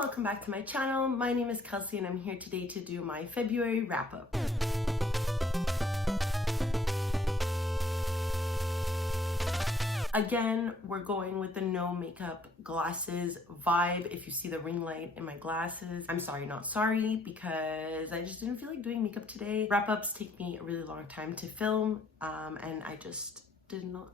welcome back to my channel. My name is Kelsey and I'm here today to do my February wrap-up. Again, we're going with the no makeup glasses vibe. If you see the ring light in my glasses, I'm sorry, not sorry, because I just didn't feel like doing makeup today. Wrap-ups take me a really long time to film, and I just did not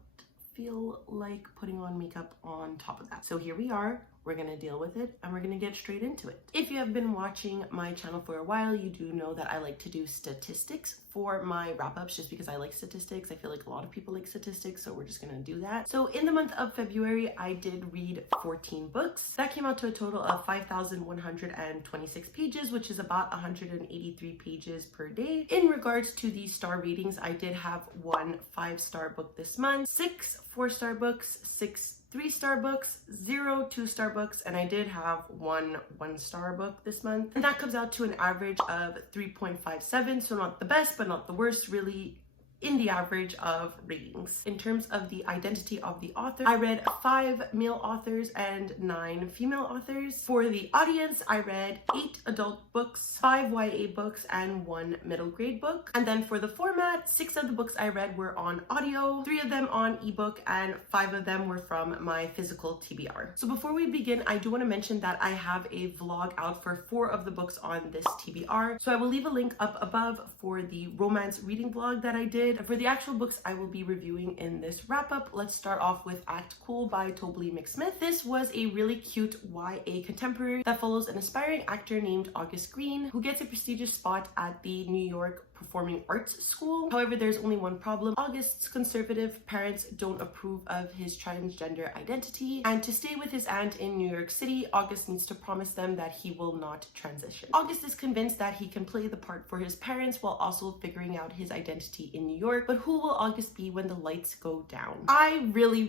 feel like putting on makeup on top of that. So here we are. We're gonna deal with it and we're gonna get straight into it. If you have been watching my channel for a while, you do know that I like to do statistics for my wrap-ups just because I like statistics. I feel like a lot of people like statistics, so we're just gonna do that. So in the month of February, I did read 14 books. That came out to a total of 5,126 pages, which is about 183 pages per day. In regards to the star ratings, I did have 1 5-star book this month, 6 4-star books, 6 3-star books, 0 2-star books, and I did have 1 1-star book this month. And that comes out to an average of 3.57, so not the best, but not the worst, really in the average of ratings. In terms of the identity of the author, I read 5 male authors and 9 female authors. For the audience, I read 8 adult books, 5 YA books, and 1 middle grade book. And then for the format, 6 of the books I read were on audio, 3 of them on ebook, and 5 of them were from my physical TBR. So before we begin, I do want to mention that I have a vlog out for 4 of the books on this TBR. So I will leave a link up above for the romance reading vlog that I did. For the actual books I will be reviewing in this wrap-up, let's start off with Act Cool by Tobley McSmith. This was a really cute YA contemporary that follows an aspiring actor named August Green, who gets a prestigious spot at the New York Performing Arts School. However, there's only one problem. August's conservative parents don't approve of his transgender identity, and to stay with his aunt in New York City, August needs to promise them that he will not transition. August is convinced that he can play the part for his parents while also figuring out his identity in New York, but who will August be when the lights go down? I really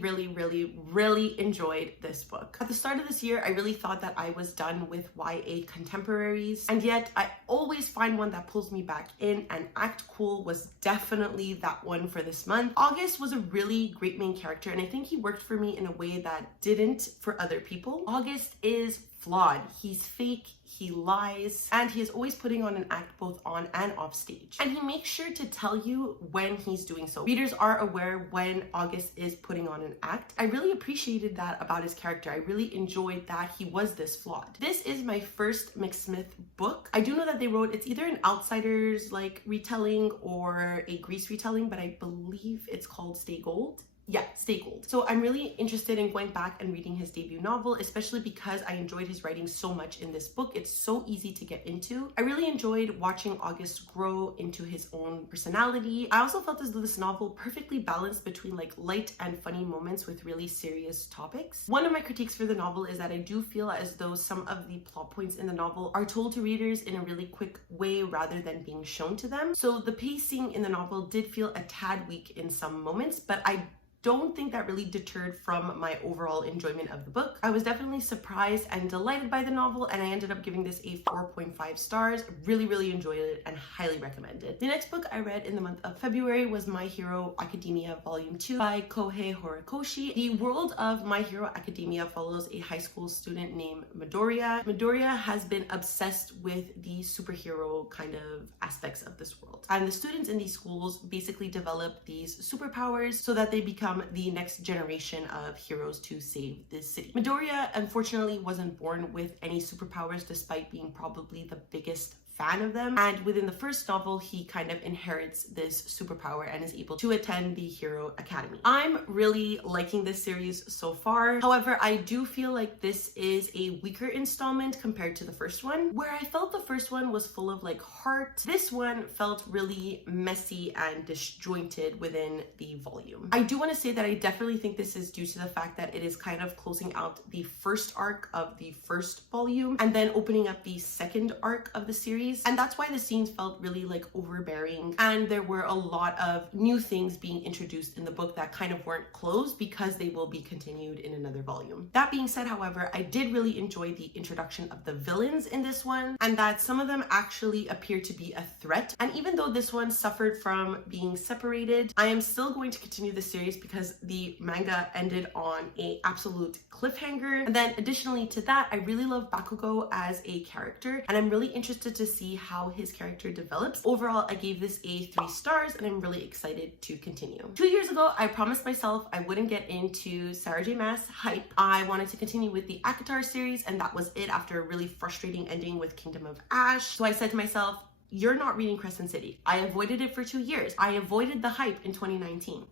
enjoyed this book. At the start of this year, I really thought that I was done with YA contemporaries, and yet I always find one that pulls me back in, and Act Cool was definitely that one for this month. August was a really great main character, and I think he worked for me in a way that didn't for other people. August is flawed. He's fake, he lies, and he is always putting on an act both on and off stage. And he makes sure to tell you when he's doing so. Readers are aware when August is putting on an act. I really appreciated that about his character. I really enjoyed that he was this flawed. This is my first McSmith book. I do know that they wrote, it's either an Outsiders like retelling or a Grease retelling, but I believe it's called Stay Gold. Yeah, Stay Gold. So I'm really interested in going back and reading his debut novel, especially because I enjoyed his writing so much in this book. It's so easy to get into. I really enjoyed watching August grow into his own personality. I also felt as though this novel perfectly balanced between like light and funny moments with really serious topics. One of my critiques for the novel is that I do feel as though some of the plot points in the novel are told to readers in a really quick way rather than being shown to them. So the pacing in the novel did feel a tad weak in some moments, but I don't think that really deterred from my overall enjoyment of the book. I was definitely surprised and delighted by the novel, and I ended up giving this a 4.5 stars. Really enjoyed it and highly recommend it. The next book I read in the month of February was My Hero Academia Volume 2 by Kohei Horikoshi. The world of My Hero Academia follows a high school student named Midoriya. Midoriya has been obsessed with the superhero kind of aspects of this world. And the students in these schools basically develop these superpowers so that they become the next generation of heroes to save this city. Midoriya unfortunately wasn't born with any superpowers despite being probably the biggest fan of them, and within the first novel he kind of inherits this superpower and is able to attend the Hero Academy. I'm really liking this series so far. However, I do feel like this is a weaker installment compared to the first one. Where I felt the first one was full of like heart, this one felt really messy and disjointed within the volume. I do want to say that I definitely think this is due to the fact that it is kind of closing out the first arc of the first volume and then opening up the second arc of the series. series, and that's why the scenes felt really like overbearing, and there were a lot of new things being introduced in the book that kind of weren't closed because they will be continued in another volume. That being said, however, I did really enjoy the introduction of the villains in this one, and that some of them actually appear to be a threat. And even though this one suffered from being separated, I am still going to continue the series because the manga ended on an absolute cliffhanger. And then additionally to that, I really love Bakugo as a character, and I'm really interested to see how his character develops. Overall, I gave this a 3 stars, and I'm really excited to continue. 2 years ago, I promised myself I wouldn't get into Sarah J. Maas hype. I wanted to continue with the Akatar series, and that was it after a really frustrating ending with Kingdom of Ash. So I said to myself, you're not reading Crescent City. I avoided it for 2 years. I avoided the hype in 2019.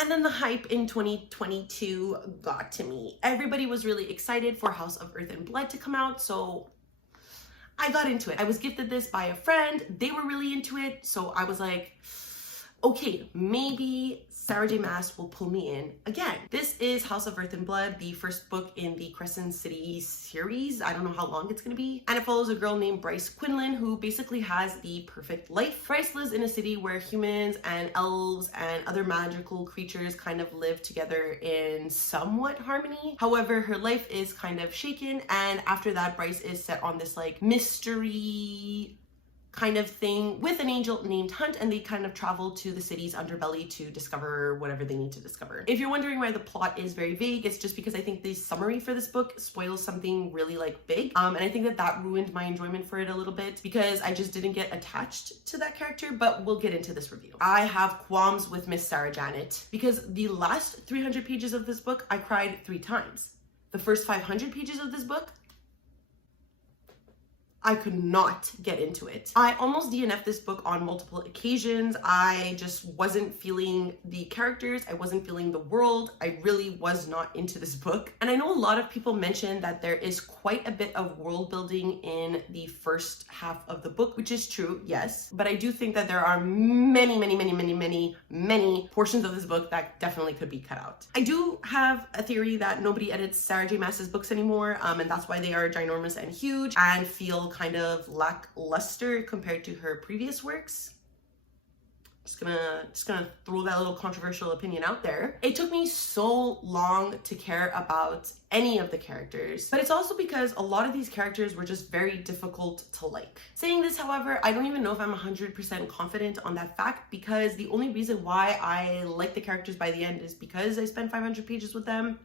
And then the hype in 2022 got to me. Everybody was really excited for House of Earth and Blood to come out, so I got into it. I was gifted this by a friend. They were really into it, so I was like, okay, maybe Sarah J. Maas will pull me in again. This is House of Earth and Blood, the first book in the Crescent City series. I don't know how long it's gonna be. And it follows a girl named Bryce Quinlan who basically has the perfect life. Bryce lives in a city where humans and elves and other magical creatures kind of live together in somewhat harmony. However, her life is kind of shaken, and after that, Bryce is set on this like mystery kind of thing with an angel named Hunt, and they kind of travel to the city's underbelly to discover whatever they need to discover. If you're wondering why the plot is very vague, it's just because I think the summary for this book spoils something really like big, and I think that ruined my enjoyment for it a little bit because I just didn't get attached to that character, but we'll get into this review. I have qualms with Miss Sarah Janet because the last 300 pages of this book, I cried 3 times. The first 500 pages of this book, I could not get into it. I almost DNF'd this book on multiple occasions. I just wasn't feeling the characters. I wasn't feeling the world. I really was not into this book. And I know a lot of people mention that there is quite a bit of world building in the first half of the book, which is true, yes. But I do think that there are many portions of this book that definitely could be cut out. I do have a theory that nobody edits Sarah J. Maas's books anymore, and that's why they are ginormous and huge and feel kind of lackluster compared to her previous works. Just gonna throw that little controversial opinion out there. It took me so long to care about any of the characters, but it's also because a lot of these characters were just very difficult to like. Saying this, however, I don't even know if I'm 100% confident on that fact, because the only reason why I like the characters by the end is because I spent 500 pages with them.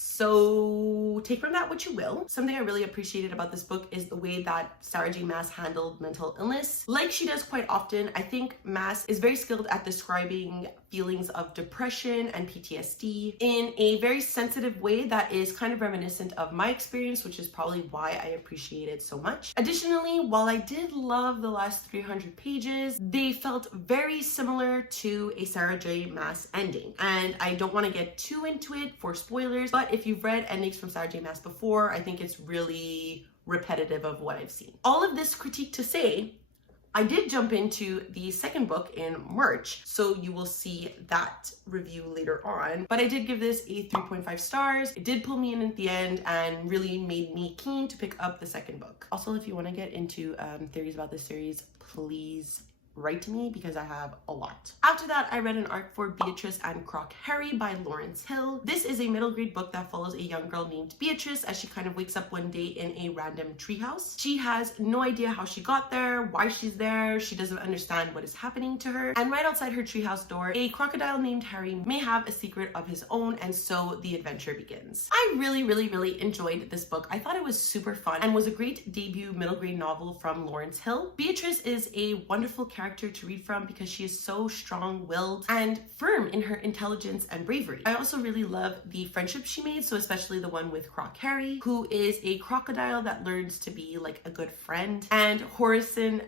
So take from that what you will. Something I really appreciated about this book is the way that Sarah J. Maas handled mental illness. Like she does quite often, I think Maas is very skilled at describing feelings of depression and PTSD in a very sensitive way that is kind of reminiscent of my experience, which is probably why I appreciate it so much. Additionally, while I did love the last 300 pages, they felt very similar to a Sarah J. Maas ending. And I don't want to get too into it for spoilers, but if you've read endings from Sarah J. Maas before, I think it's really repetitive of what I've seen. All of this critique to say, I did jump into the second book in March, so you will see that review later on. But I did give this a 3.5 stars. It did pull me in at the end and really made me keen to pick up the second book. Also, if you want to get into theories about this series, please write to me because I have a lot. After that, I read an arc for Beatrice and Croc Harry by Lawrence Hill. This is a middle grade book that follows a young girl named Beatrice as she kind of wakes up one day in a random treehouse. She has no idea how she got there, why she's there. She doesn't understand what is happening to her. And right outside her treehouse door, a crocodile named Harry may have a secret of his own, and so the adventure begins. I really enjoyed this book. I thought it was super fun and was a great debut middle grade novel from Lawrence Hill. Beatrice is a wonderful character to read from because she is so strong-willed and firm in her intelligence and bravery. I also really love the friendships she made, so especially the one with Croc Harry, who is a crocodile that learns to be like a good friend, and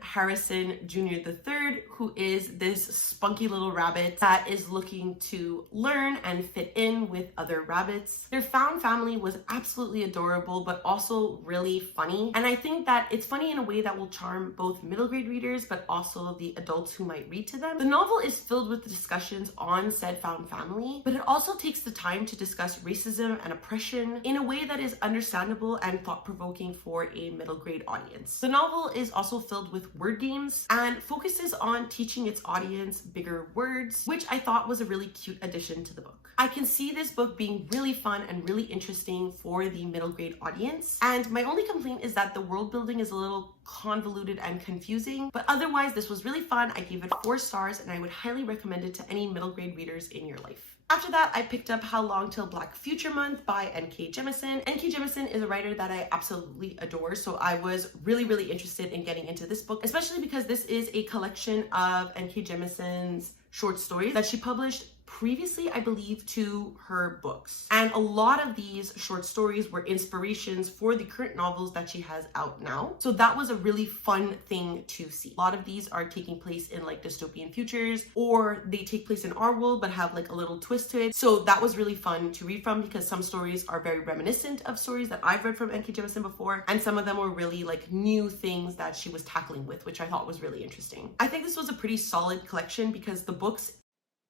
Harrison Jr. III, who is this spunky little rabbit that is looking to learn and fit in with other rabbits. Their found family was absolutely adorable, but also really funny, and I think that it's funny in a way that will charm both middle grade readers, but also the the adults who might read to them. The novel is filled with discussions on said found family, but it also takes the time to discuss racism and oppression in a way that is understandable and thought-provoking for a middle grade audience. The novel is also filled with word games and focuses on teaching its audience bigger words, which I thought was a really cute addition to the book. I can see this book being really fun and really interesting for the middle grade audience, and my only complaint is that the world building is a little convoluted and confusing, but otherwise this was really fun. I gave it 4 stars and I would highly recommend it to any middle grade readers in your life. After that, I picked up How Long Till Black Future Month by N.K. Jemisin. N.K. Jemisin is a writer that I absolutely adore, so I was really interested in getting into this book, especially because this is a collection of N.K. Jemisin's short stories that she published previously, I believe, to her books. And a lot of these short stories were inspirations for the current novels that she has out now. So that was a really fun thing to see. A lot of these are taking place in like dystopian futures, or they take place in our world but have like a little twist to it. So that was really fun to read from, because some stories are very reminiscent of stories that I've read from N.K. Jemisin before, and some of them were really like new things that she was tackling with, which I thought was really interesting. I think this was a pretty solid collection because the books—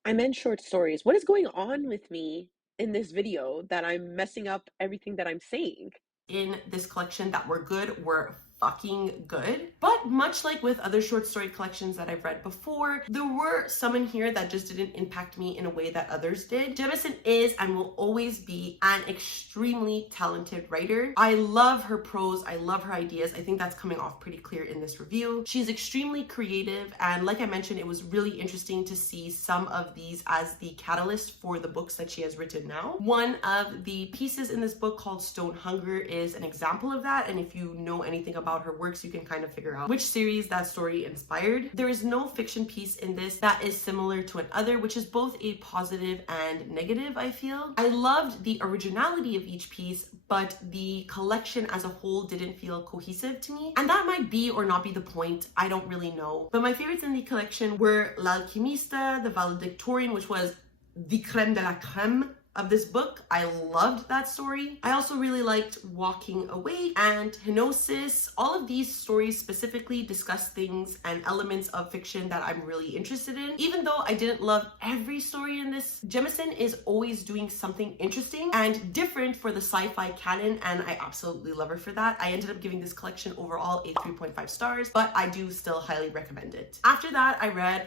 I meant short stories. What is going on with me in this video that I'm messing up everything that I'm saying? in this collection that were good were fucking good. But much like with other short story collections that I've read before, there were some in here that just didn't impact me in a way that others did. Jemisin is and will always be an extremely talented writer. I love her prose, I love her ideas. I think that's coming off pretty clear in this review. She's extremely creative, and like I mentioned, it was really interesting to see some of these as the catalyst for the books that she has written now. One of the pieces in this book called Stone Hunger is an example of that, and if you know anything about her works, you can kind of figure out which series that story inspired. There is no fiction piece in this that is similar to another, which is both a positive and negative, I feel. I loved the originality of each piece, but the collection as a whole didn't feel cohesive to me. And that might be or not be the point, I don't really know. But my favorites in the collection were L'Alchimista, The Valedictorian, which was the creme de la creme of this book. I loved that story. I also really liked Walking Away and Henosis. All of these stories specifically discuss things and elements of fiction that I'm really interested in. Even though I didn't love every story in this, Jemisin is always doing something interesting and different for the sci-fi canon, and I absolutely love her for that. I ended up giving this collection overall a 3.5 stars, but I do still highly recommend it. After that, I read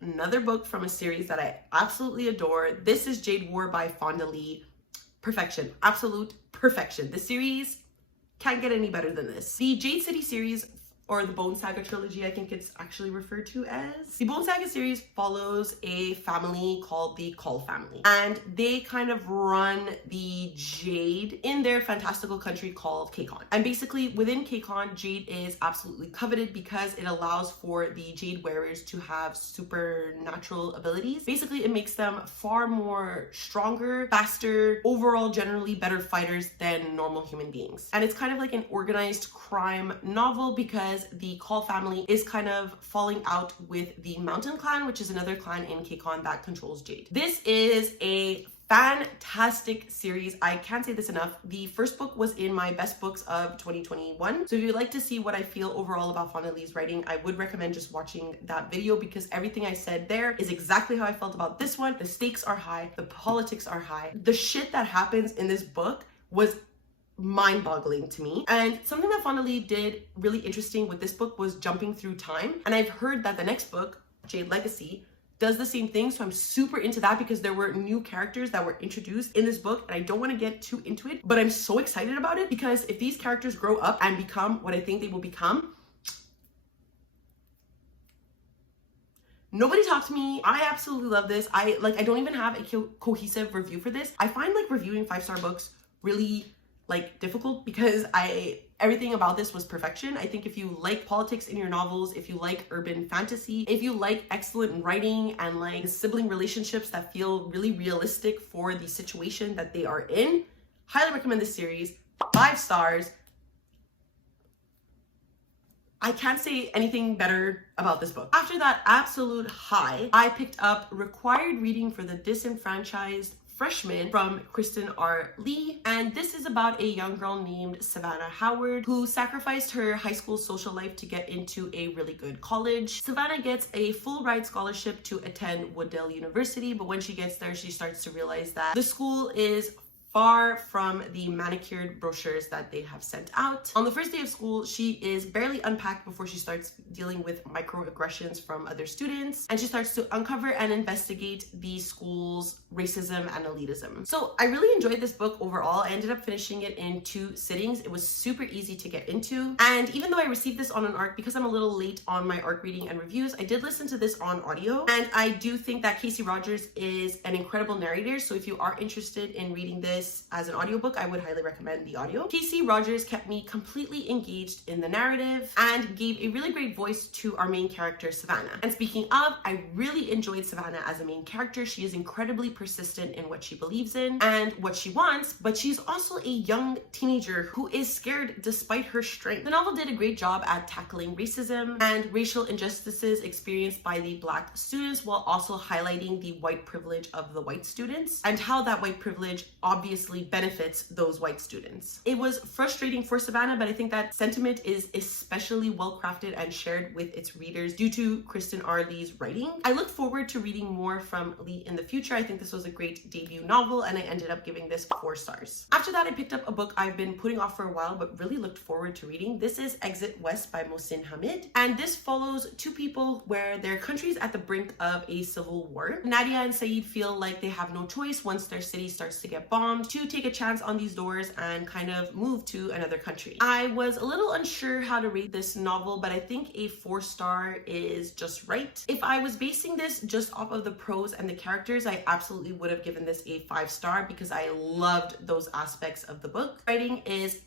another book from a series that I absolutely adore. This is Jade War by Fonda Lee. Perfection, absolute perfection. The series can't get any better than this. The Jade City series, or the Bone Saga trilogy, I think it's actually referred to as. The Bone Saga series follows a family called the Cull family, and they kind of run the Jade in their fantastical country called Kekon. And basically within Kekon, Jade is absolutely coveted because it allows for the Jade wearers to have supernatural abilities. Basically, it makes them far more stronger, faster, overall generally better fighters than normal human beings. And it's kind of like an organized crime novel because the Cull family is kind of falling out with the Mountain Clan, which is another clan in Kekon that controls Jade. This is a fantastic series. I can't say this enough. The first book was in my best books of 2021. So if you'd like to see what I feel overall about Fonda Lee's writing, I would recommend just watching that video, because everything I said there is exactly how I felt about this one. The stakes are high, the politics are high. The shit that happens in this book was mind-boggling to me. And something that Fonda Lee did really interesting with this book was jumping through time. And I've heard that the next book, Jade Legacy, does the same thing. So I'm super into that because there were new characters that were introduced in this book, and I don't want to get too into it, but I'm so excited about it because if these characters grow up and become what I think they will become, nobody talk to me. I absolutely love this. I don't even have a cohesive review for this. I find like reviewing 5-star books really difficult because everything about this was perfection. I think if you like politics in your novels, if you like urban fantasy, if you like excellent writing and like sibling relationships that feel really realistic for the situation that they are in, highly recommend this series. 5 stars. I can't say anything better about this book. After that absolute high, I picked up Required Reading for the Disenfranchised Freshman from Kristen R. Lee, and this is about a young girl named Savannah Howard who sacrificed her high school social life to get into a really good college. Savannah gets a full ride scholarship to attend Wooddale University, but when she gets there, she starts to realize that the school is far from the manicured brochures that they have sent out. On the first day of school, she is barely unpacked before she starts dealing with microaggressions from other students, and she starts to uncover and investigate the school's racism and elitism. So I really enjoyed this book overall. I ended up finishing it in 2 sittings. It was super easy to get into, and even though I received this on an ARC, because I'm a little late on my ARC reading and reviews, I did listen to this on audio, and I do think that Casey Rogers is an incredible narrator. So if you are interested in reading this as an audiobook, I would highly recommend the audio. Casey Rogers kept me completely engaged in the narrative and gave a really great voice to our main character, Savannah. And speaking of, I really enjoyed Savannah as a main character. She is incredibly persistent in what she believes in and what she wants, but she's also a young teenager who is scared despite her strength. The novel did a great job at tackling racism and racial injustices experienced by the Black students, while also highlighting the white privilege of the white students and how that white privilege obviously benefits those white students. It was frustrating for Savannah, but I think that sentiment is especially well crafted and shared with its readers due to Kristen R. Lee's writing. I look forward to reading more from Lee in the future. I think this was a great debut novel, and I ended up giving this 4 stars. After that, I picked up a book I've been putting off for a while but really looked forward to reading. This is Exit West by Mohsin Hamid, and this follows 2 people where their country's at the brink of a civil war. Nadia and Saeed feel like they have no choice once their city starts to get bombed to take a chance on these doors and kind of move to another country. I was a little unsure how to rate this novel, but I think a 4-star is just right. If I was basing this just off of the prose and the characters, I absolutely would have given this a 5-star because I loved those aspects of the book. Writing is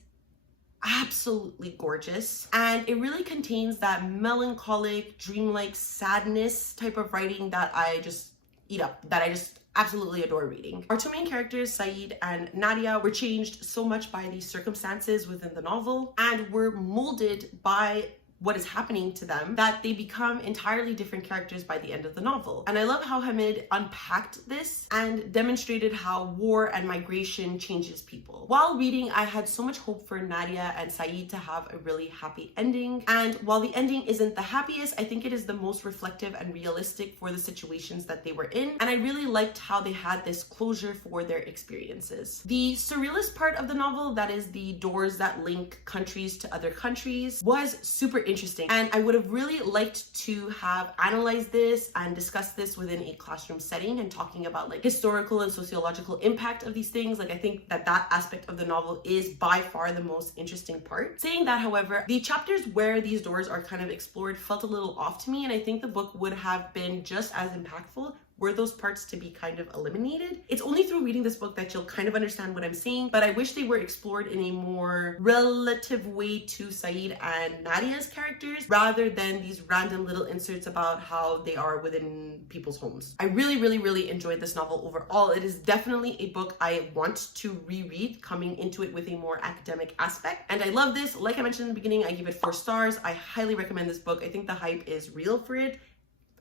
absolutely gorgeous, and it really contains that melancholic, dreamlike sadness type of writing that I just eat up, that I just absolutely adore reading. Our 2 main characters, Saeed and Nadia, were changed so much by these circumstances within the novel and were molded by what is happening to them that they become entirely different characters by the end of the novel. And I love how Hamid unpacked this and demonstrated how war and migration changes people. While reading, I had so much hope for Nadia and Saeed to have a really happy ending. And while the ending isn't the happiest, I think it is the most reflective and realistic for the situations that they were in. And I really liked how they had this closure for their experiences. The surrealist part of the novel, that is the doors that link countries to other countries, was super interesting, and I would have really liked to have analyzed this and discussed this within a classroom setting and talking about like historical and sociological impact of these things. Like I think that aspect of the novel is by far the most interesting part. Saying that, however, the chapters where these doors are kind of explored felt a little off to me, and I think the book would have been just as impactful were those parts to be kind of eliminated. It's only through reading this book that you'll kind of understand what I'm saying, but I wish they were explored in a more relative way to Saeed and Nadia's characters rather than these random little inserts about how they are within people's homes. I really enjoyed this novel overall. It is definitely a book I want to reread, coming into it with a more academic aspect. And I love this. Like I mentioned in the beginning, I give it 4 stars. I highly recommend this book. I think the hype is real for it.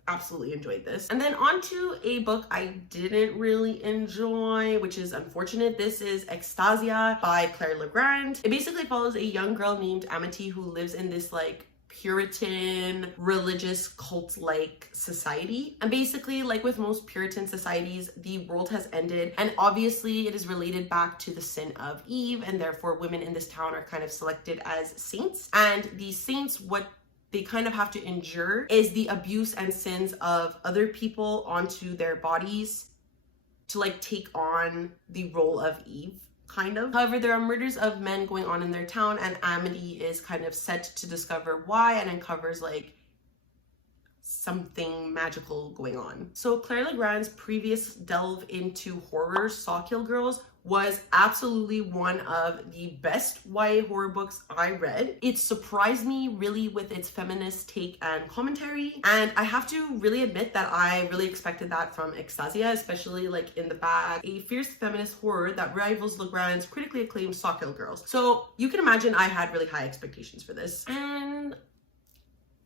Absolutely enjoyed this. And then on to a book I didn't really enjoy, which is unfortunate. This is Ecstasy by Claire Legrand. It basically follows a young girl named Amity who lives in this like Puritan religious cult-like society. And basically, like with most Puritan societies, the world has ended, and obviously it is related back to the sin of Eve, and therefore women in this town are kind of selected as saints. And these saints, what they kind of have to endure is the abuse and sins of other people onto their bodies to like take on the role of Eve, kind of. However, there are murders of men going on in their town, and Amity is kind of set to discover why and uncovers like something magical going on. So Claire Legrand's previous delve into horror, Saw Kill Girls, was absolutely one of the best YA horror books I read. It surprised me really with its feminist take and commentary, and I have to really admit that I really expected that from Extasia, especially like in the bag, a fierce feminist horror that rivals Legrand's critically acclaimed Saw Kill Girls. So you can imagine I had really high expectations for this, and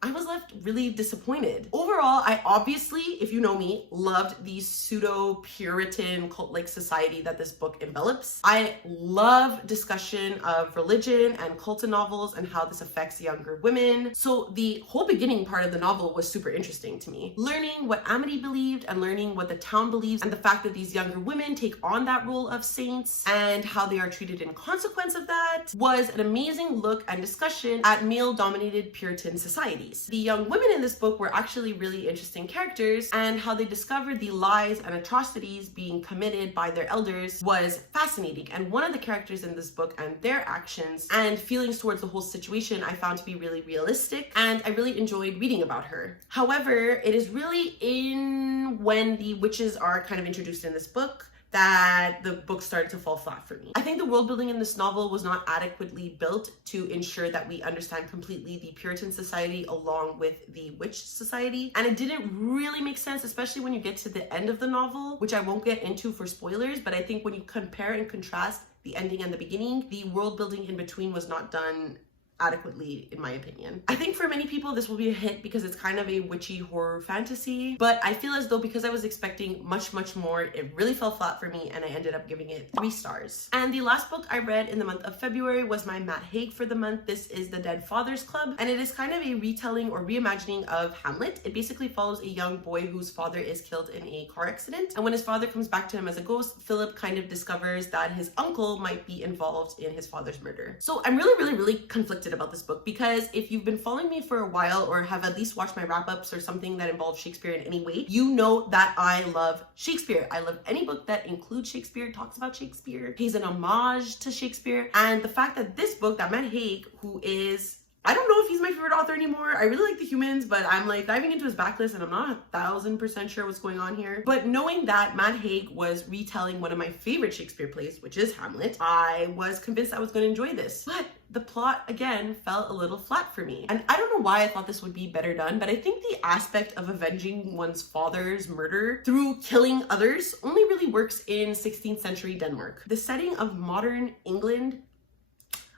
I was left really disappointed. Overall, I obviously, if you know me, loved the pseudo-Puritan cult-like society that this book envelops. I love discussion of religion and cult in novels and how this affects younger women. So the whole beginning part of the novel was super interesting to me. Learning what Amity believed and learning what the town believes, and the fact that these younger women take on that role of saints and how they are treated in consequence of that, was an amazing look and discussion at male-dominated Puritan societies. The young women in this book were actually really interesting characters, and how they discovered the lies and atrocities being committed by their elders was fascinating. And one of the characters in this book and their actions and feelings towards the whole situation I found to be really realistic, and I really enjoyed reading about her. However, it is really in when the witches are kind of introduced in this book that the book started to fall flat for me. I think the world building in this novel was not adequately built to ensure that we understand completely the Puritan society along with the witch society. And it didn't really make sense, especially when you get to the end of the novel, which I won't get into for spoilers, but I think when you compare and contrast the ending and the beginning, the world building in between was not done adequately, in my opinion. I think for many people this will be a hit because it's kind of a witchy horror fantasy, but I feel as though because I was expecting much more, it really fell flat for me, and I ended up giving it 3 stars. And the last book I read in the month of February was my Matt Haig for the month. This is The Dead Fathers Club, and it is kind of a retelling or reimagining of Hamlet. It basically follows a young boy whose father is killed in a car accident, and when his father comes back to him as a ghost, Philip kind of discovers that his uncle might be involved in his father's murder. So I'm really conflicted about this book, because if you've been following me for a while or have at least watched my wrap-ups or something that involves Shakespeare in any way, you know that I love Shakespeare. I love any book that includes Shakespeare, talks about Shakespeare, pays an homage to Shakespeare. And the fact that this book, that Matt Haig, who is, I don't know if he's my favorite author anymore. I really like The Humans, but I'm like diving into his backlist and I'm not 1000% sure what's going on here. But knowing that Matt Haig was retelling one of my favorite Shakespeare plays, which is Hamlet, I was convinced I was going to enjoy this. But the plot, again, fell a little flat for me. And I don't know why I thought this would be better done, but I think the aspect of avenging one's father's murder through killing others only really works in 16th century Denmark. The setting of modern England,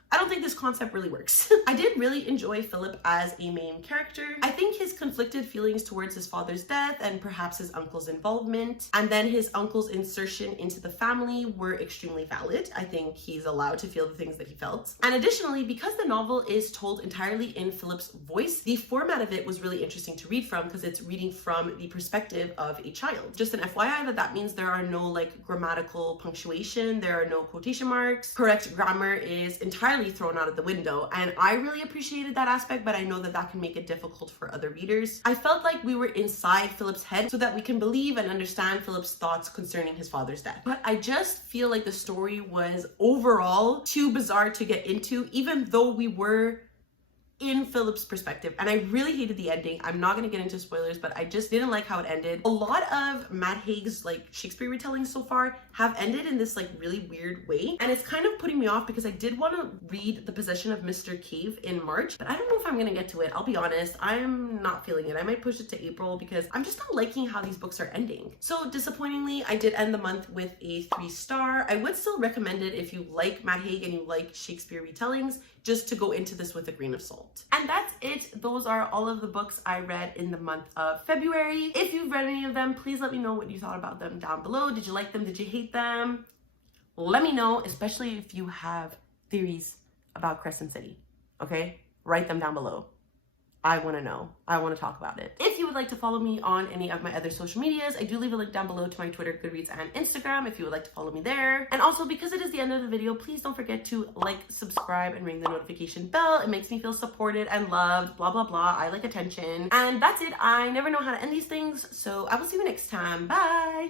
I don't think this concept really works. I did really enjoy Philip as a main character. I think his conflicted feelings towards his father's death and perhaps his uncle's involvement, and then his uncle's insertion into the family, were extremely valid. I think he's allowed to feel the things that he felt. And additionally, because the novel is told entirely in Philip's voice, the format of it was really interesting to read from because it's reading from the perspective of a child. Just an FYI that means there are no like grammatical punctuation, there are no quotation marks. Correct grammar is entirely thrown out of the window, and I really appreciated that aspect, but I know that that can make it difficult for other readers. I felt like we were inside Philip's head so that we can believe and understand Philip's thoughts concerning his father's death. But I just feel like the story was overall too bizarre to get into, even though we were in Philip's perspective, and I really hated the ending. I'm not going to get into spoilers, but I just didn't like how it ended. A lot of Matt Haig's like Shakespeare retellings so far have ended in this like really weird way, and it's kind of putting me off because I did want to read The Possession of Mr. Cave in March, but I don't know if I'm going to get to it. I'll be honest, I'm not feeling it. I might push it to April because I'm just not liking how these books are ending. So disappointingly, I did end the month with a 3-star. I would still recommend it if you like Matt Haig and you like Shakespeare retellings, just to go into this with a grain of salt. And that's it. Those are all of the books I read in the month of February. If you've read any of them, please let me know what you thought about them down below. Did you like them? Did you hate them? Let me know, especially if you have theories about Crescent City, okay? Write them down below. I want to know. I want to talk about it. If you would like to follow me on any of my other social medias, I do leave a link down below to my Twitter, Goodreads, and Instagram if you would like to follow me there. And also, because it is the end of the video, please don't forget to like, subscribe, and ring the notification bell. It makes me feel supported and loved, blah, blah, blah. I like attention. And that's it. I never know how to end these things, so I will see you next time. Bye!